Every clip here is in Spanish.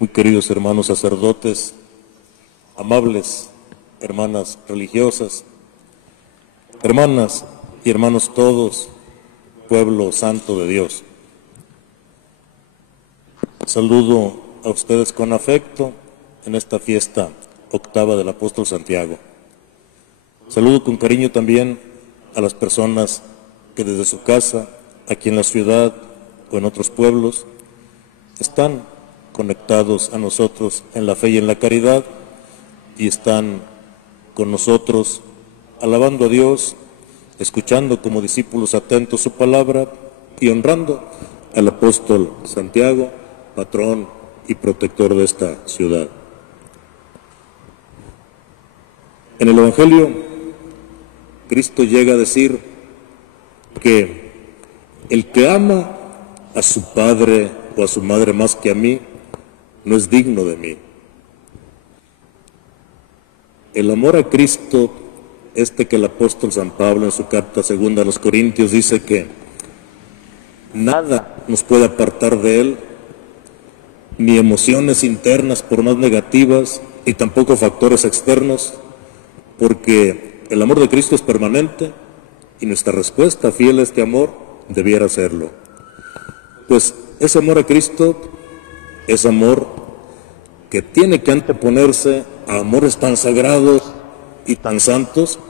muy queridos hermanos sacerdotes, amables hermanas religiosas, hermanas y hermanos todos, pueblo santo de Dios. Saludo a ustedes con afecto en esta fiesta octava del apóstol Santiago. Saludo con cariño también a las personas que desde su casa, aquí en la ciudad o en otros pueblos, están conectados a nosotros en la fe y en la caridad y están con nosotros alabando a Dios, escuchando como discípulos atentos su palabra y honrando al apóstol Santiago, patrón y protector de esta ciudad. En el Evangelio, Cristo llega a decir que el que ama a su padre o a su madre más que a mí, no es digno de mí. El amor a Cristo, que el apóstol San Pablo en su carta segunda a los Corintios dice que nada nos puede apartar de Él, ni emociones internas por más negativas, y tampoco factores externos, porque el amor de Cristo es permanente y nuestra respuesta fiel a este amor debiera serlo. Pues ese amor a Cristo es amor que tiene que anteponerse a amores tan sagrados y tan santos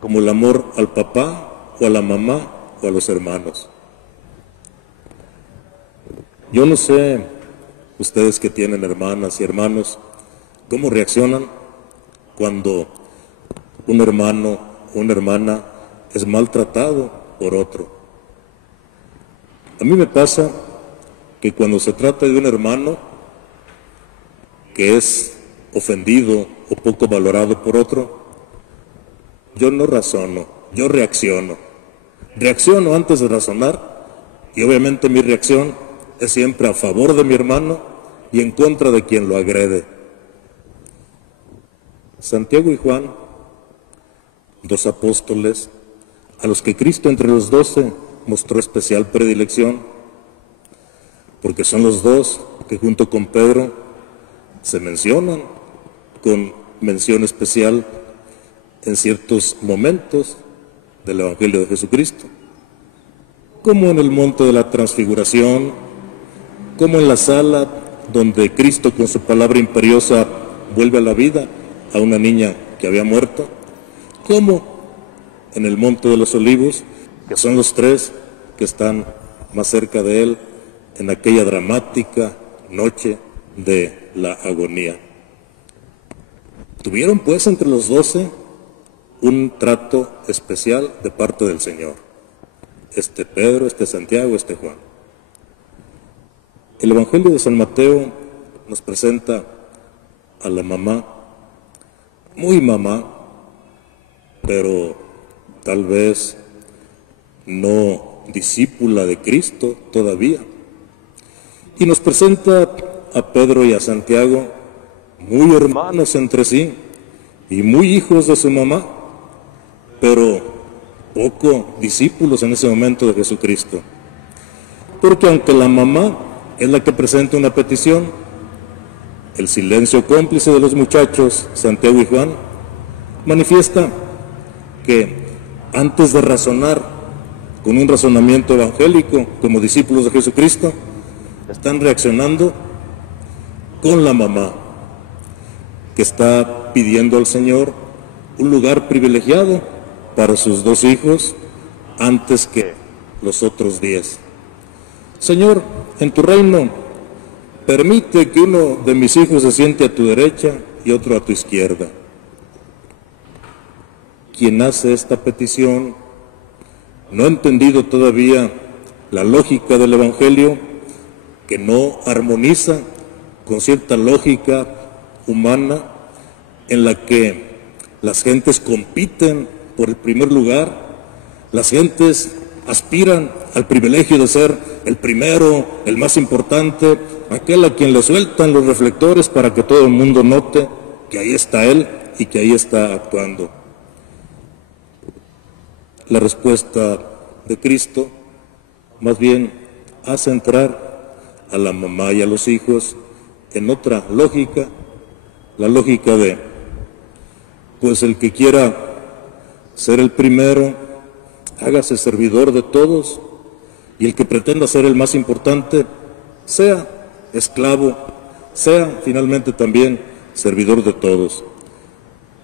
como el amor al papá o a la mamá o a los hermanos. Yo no sé, ustedes que tienen hermanas y hermanos, cómo reaccionan cuando un hermano o una hermana es maltratado por otro. A mí me pasa que cuando se trata de un hermano que es ofendido o poco valorado por otro, yo no razono, yo reacciono. Reacciono antes de razonar y obviamente mi reacción es siempre a favor de mi hermano y en contra de quien lo agrede. Santiago y Juan, dos apóstoles, a los que Cristo entre los 12 mostró especial predilección, porque son los dos que junto con Pedro se mencionan con mención especial en ciertos momentos del Evangelio de Jesucristo, como en el monte de la transfiguración, como en la sala donde Cristo con su palabra imperiosa vuelve a la vida a una niña que había muerto, como en el monte de los olivos, que son los tres que están más cerca de él en aquella dramática noche de la agonía. Tuvieron pues entre los 12 un trato especial de parte del Señor. Pedro, Santiago, Juan. El Evangelio de San Mateo nos presenta a la mamá, muy mamá, pero tal vez no discípula de Cristo todavía. Y nos presenta a Pedro y a Santiago muy hermanos entre sí y muy hijos de su mamá, pero poco discípulos en ese momento de Jesucristo. Porque aunque la mamá es la que presenta una petición, el silencio cómplice de los muchachos, Santiago y Juan, manifiesta que antes de razonar con un razonamiento evangélico como discípulos de Jesucristo, están reaccionando con la mamá, que está pidiendo al Señor un lugar privilegiado para sus 2 hijos antes que los otros 10. Señor, en tu reino, permite que uno de mis hijos se siente a tu derecha y otro a tu izquierda. Quien hace esta petición no ha entendido todavía la lógica del Evangelio, que no armoniza con cierta lógica humana en la que las gentes compiten por el primer lugar, las gentes aspiran al privilegio de ser el primero, el más importante, aquel a quien le sueltan los reflectores para que todo el mundo note que ahí está él y que ahí está actuando. La respuesta de Cristo más bien hace entrar a la mamá y a los hijos en otra lógica, la lógica de, pues el que quiera ser el primero, hágase servidor de todos, y el que pretenda ser el más importante, sea esclavo, sea finalmente también servidor de todos.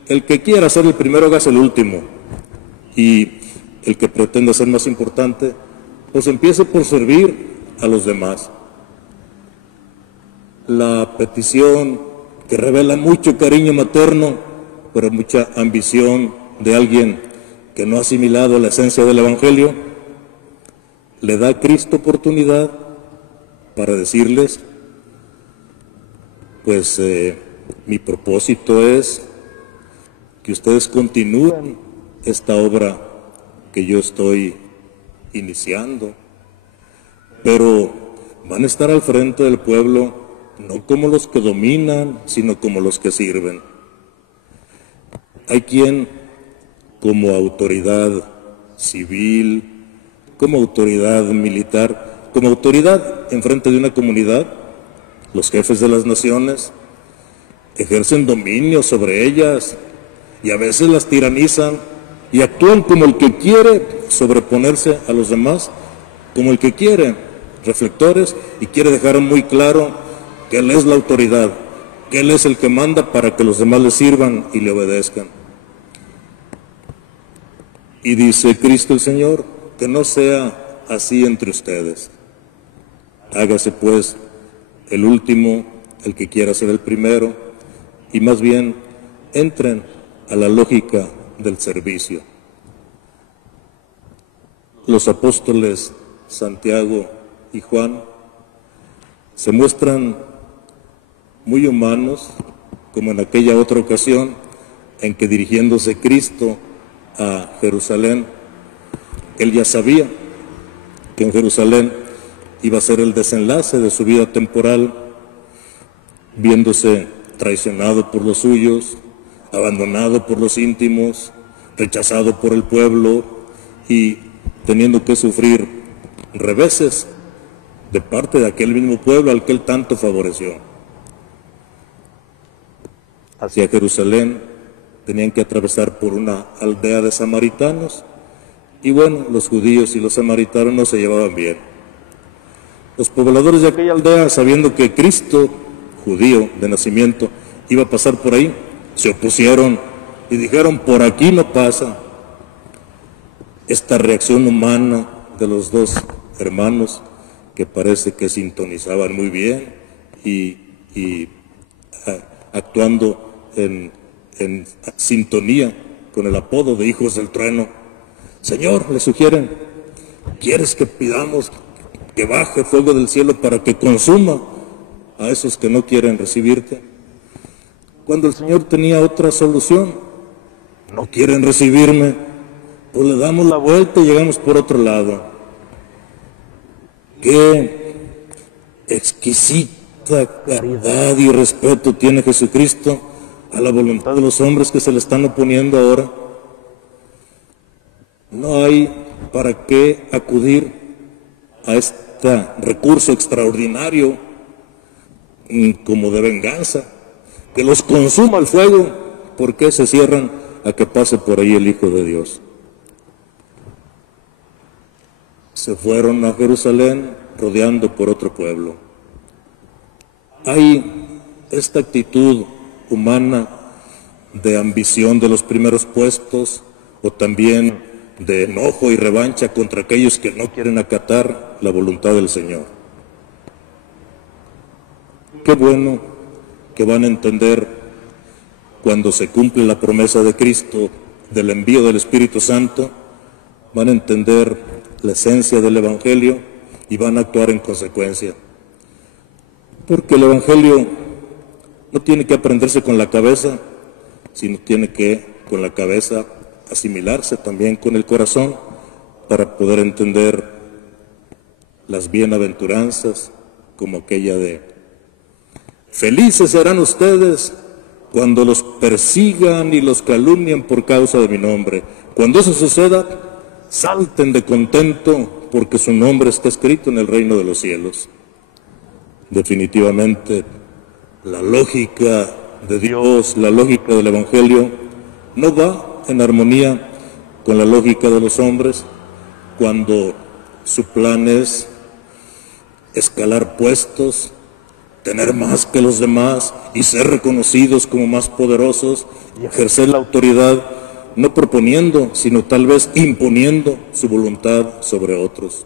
El que quiera ser el primero, hágase el último, y el que pretenda ser más importante, pues empiece por servir a los demás. La petición que revela mucho cariño materno, pero mucha ambición de alguien que no ha asimilado la esencia del Evangelio, le da a Cristo oportunidad para decirles, pues mi propósito es que ustedes continúen esta obra que yo estoy iniciando, pero van a estar al frente del pueblo no como los que dominan, sino como los que sirven. Hay quien, como autoridad civil, como autoridad militar, como autoridad en frente de una comunidad, los jefes de las naciones, ejercen dominio sobre ellas y a veces las tiranizan y actúan como el que quiere sobreponerse a los demás, como el que quiere, reflectores, y quiere dejar muy claro que Él es la autoridad, que Él es el que manda para que los demás le sirvan y le obedezcan. Y dice Cristo el Señor, que no sea así entre ustedes. Hágase pues el último, el que quiera ser el primero, y más bien entren a la lógica del servicio. Los apóstoles Santiago y Juan se muestran muy humanos, como en aquella otra ocasión en que, dirigiéndose Cristo a Jerusalén, Él ya sabía que en Jerusalén iba a ser el desenlace de su vida temporal, viéndose traicionado por los suyos, abandonado por los íntimos, rechazado por el pueblo y teniendo que sufrir reveses de parte de aquel mismo pueblo al que Él tanto favoreció. Hacia Jerusalén tenían que atravesar por una aldea de samaritanos, y bueno, los judíos y los samaritanos no se llevaban bien. Los pobladores de aquella aldea, sabiendo que Cristo, judío de nacimiento, iba a pasar por ahí, se opusieron y dijeron, por aquí no pasa. Esta reacción humana de los dos hermanos, que parece que sintonizaban muy bien y actuando en sintonía con el apodo de hijos del trueno. Señor, le sugieren, ¿quieres que pidamos que baje fuego del cielo para que consuma a esos que no quieren recibirte? Cuando el Señor tenía otra solución, no quieren recibirme, pues le damos la vuelta y llegamos por otro lado. Qué exquisita caridad y respeto tiene Jesucristo a la voluntad de los hombres que se le están oponiendo ahora. No hay para qué acudir a este recurso extraordinario como de venganza, que los consuma el fuego. ¿Por qué se cierran a que pase por ahí el Hijo de Dios? Se fueron a Jerusalén rodeando por otro pueblo. Hay esta actitud humana de ambición de los primeros puestos, o también de enojo y revancha contra aquellos que no quieren acatar la voluntad del Señor. Qué bueno que van a entender cuando se cumple la promesa de Cristo del envío del Espíritu Santo, van a entender la esencia del Evangelio y van a actuar en consecuencia. Porque el Evangelio no tiene que aprenderse con la cabeza, sino tiene que, con la cabeza, asimilarse también con el corazón para poder entender las bienaventuranzas, como aquella de: felices serán ustedes cuando los persigan y los calumnien por causa de mi nombre. Cuando eso suceda, salten de contento, porque su nombre está escrito en el reino de los cielos. Definitivamente, la lógica de Dios, la lógica del Evangelio, no va en armonía con la lógica de los hombres cuando su plan es escalar puestos, tener más que los demás y ser reconocidos como más poderosos y ejercer la autoridad, no proponiendo, sino tal vez imponiendo su voluntad sobre otros.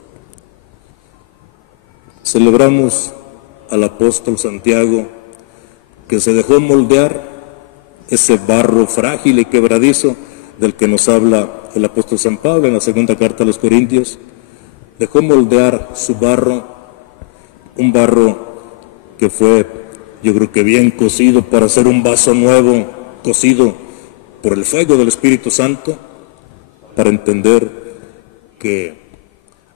Celebramos al apóstol Santiago, que se dejó moldear ese barro frágil y quebradizo del que nos habla el apóstol San Pablo en la segunda carta a los Corintios. Dejó moldear su barro, un barro que fue, yo creo que bien cocido para hacer un vaso nuevo, cocido por el fuego del Espíritu Santo, para entender que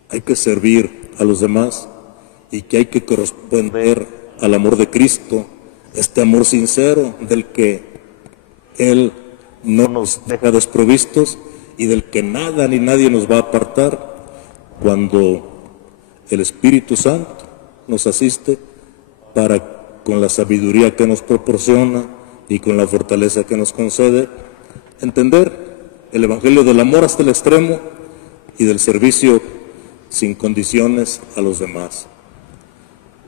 hay que servir a los demás y que hay que corresponder al amor de Cristo, este amor sincero del que Él no nos deja desprovistos y del que nada ni nadie nos va a apartar cuando el Espíritu Santo nos asiste para, con la sabiduría que nos proporciona y con la fortaleza que nos concede, entender el Evangelio del amor hasta el extremo y del servicio sin condiciones a los demás.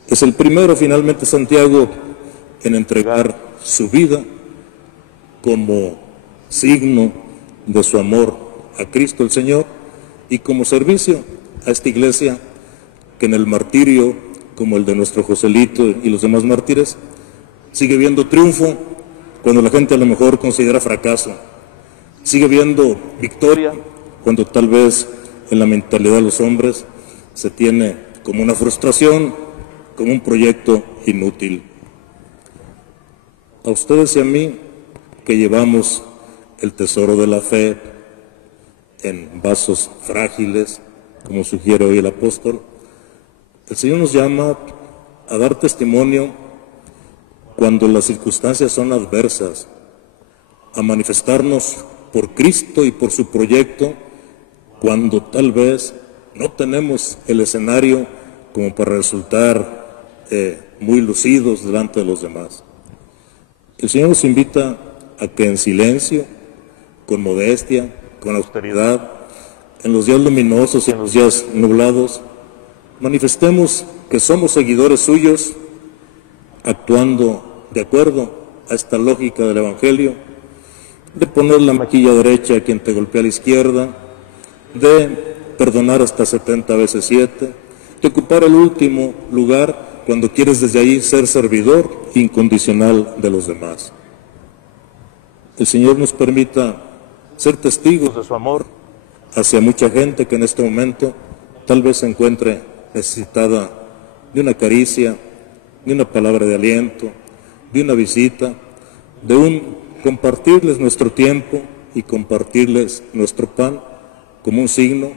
Es el primero, finalmente, Santiago, en entregar su vida como signo de su amor a Cristo el Señor y como servicio a esta iglesia que en el martirio, como el de nuestro Joselito y los demás mártires, sigue viendo triunfo cuando la gente a lo mejor considera fracaso, sigue viendo victoria cuando tal vez en la mentalidad de los hombres se tiene como una frustración, como un proyecto inútil. A ustedes y a mí, que llevamos el tesoro de la fe en vasos frágiles, como sugiere hoy el apóstol, el Señor nos llama a dar testimonio cuando las circunstancias son adversas, a manifestarnos por Cristo y por su proyecto cuando tal vez no tenemos el escenario como para resultar muy lucidos delante de los demás. El Señor nos invita a que en silencio, con modestia, con austeridad, en los días luminosos y en los días nublados, manifestemos que somos seguidores suyos, actuando de acuerdo a esta lógica del Evangelio, de poner la mejilla derecha a quien te golpea a la izquierda, de perdonar hasta 70 veces 7, de ocupar el último lugar cuando quieres desde ahí ser servidor incondicional de los demás. El Señor nos permita ser testigos de su amor hacia mucha gente que en este momento tal vez se encuentre necesitada de una caricia, de una palabra de aliento, de una visita, de un compartirles nuestro tiempo y compartirles nuestro pan como un signo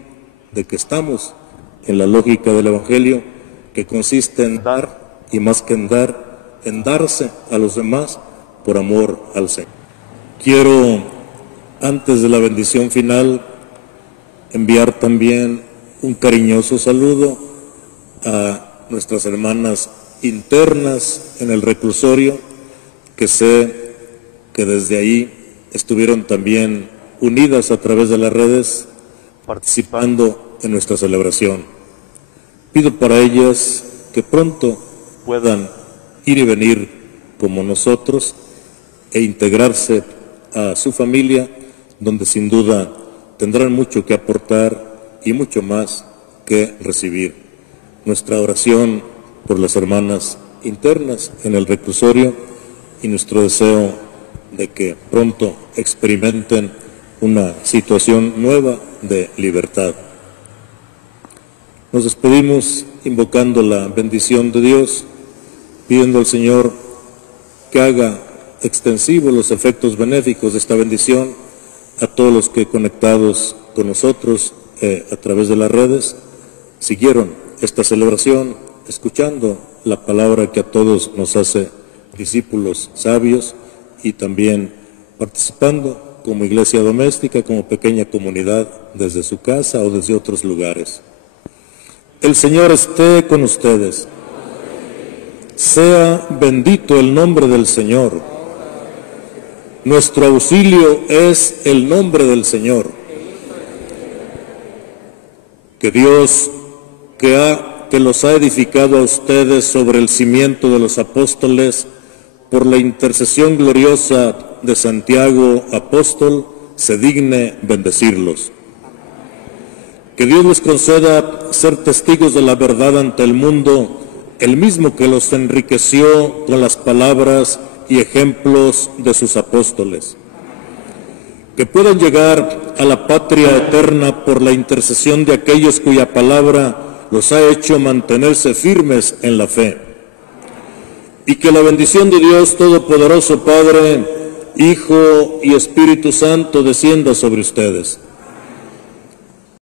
de que estamos en la lógica del Evangelio, que consiste en dar y más que en dar, en darse a los demás por amor al Señor. Quiero, antes de la bendición final, enviar también un cariñoso saludo a nuestras hermanas internas en el reclusorio, que sé que desde ahí estuvieron también unidas a través de las redes, participando en nuestra celebración. Pido para ellas que pronto puedan ir y venir como nosotros e integrarse a su familia, donde sin duda tendrán mucho que aportar y mucho más que recibir. Nuestra oración por las hermanas internas en el reclusorio y nuestro deseo de que pronto experimenten una situación nueva de libertad. Nos despedimos invocando la bendición de Dios, pidiendo al Señor que haga extensivos los efectos benéficos de esta bendición a todos los que, conectados con nosotros a través de las redes, siguieron esta celebración, escuchando la palabra que a todos nos hace discípulos sabios y también participando como iglesia doméstica, como pequeña comunidad desde su casa o desde otros lugares. El Señor esté con ustedes. Sea bendito el nombre del Señor. Nuestro auxilio es el nombre del Señor. Que Dios, que los ha edificado a ustedes sobre el cimiento de los apóstoles, por la intercesión gloriosa de Santiago, apóstol, se digne bendecirlos. Que Dios les conceda ser testigos de la verdad ante el mundo, el mismo que los enriqueció con las palabras y ejemplos de sus apóstoles. Que puedan llegar a la patria eterna por la intercesión de aquellos cuya palabra los ha hecho mantenerse firmes en la fe. Y que la bendición de Dios Todopoderoso, Padre, Hijo y Espíritu Santo descienda sobre ustedes.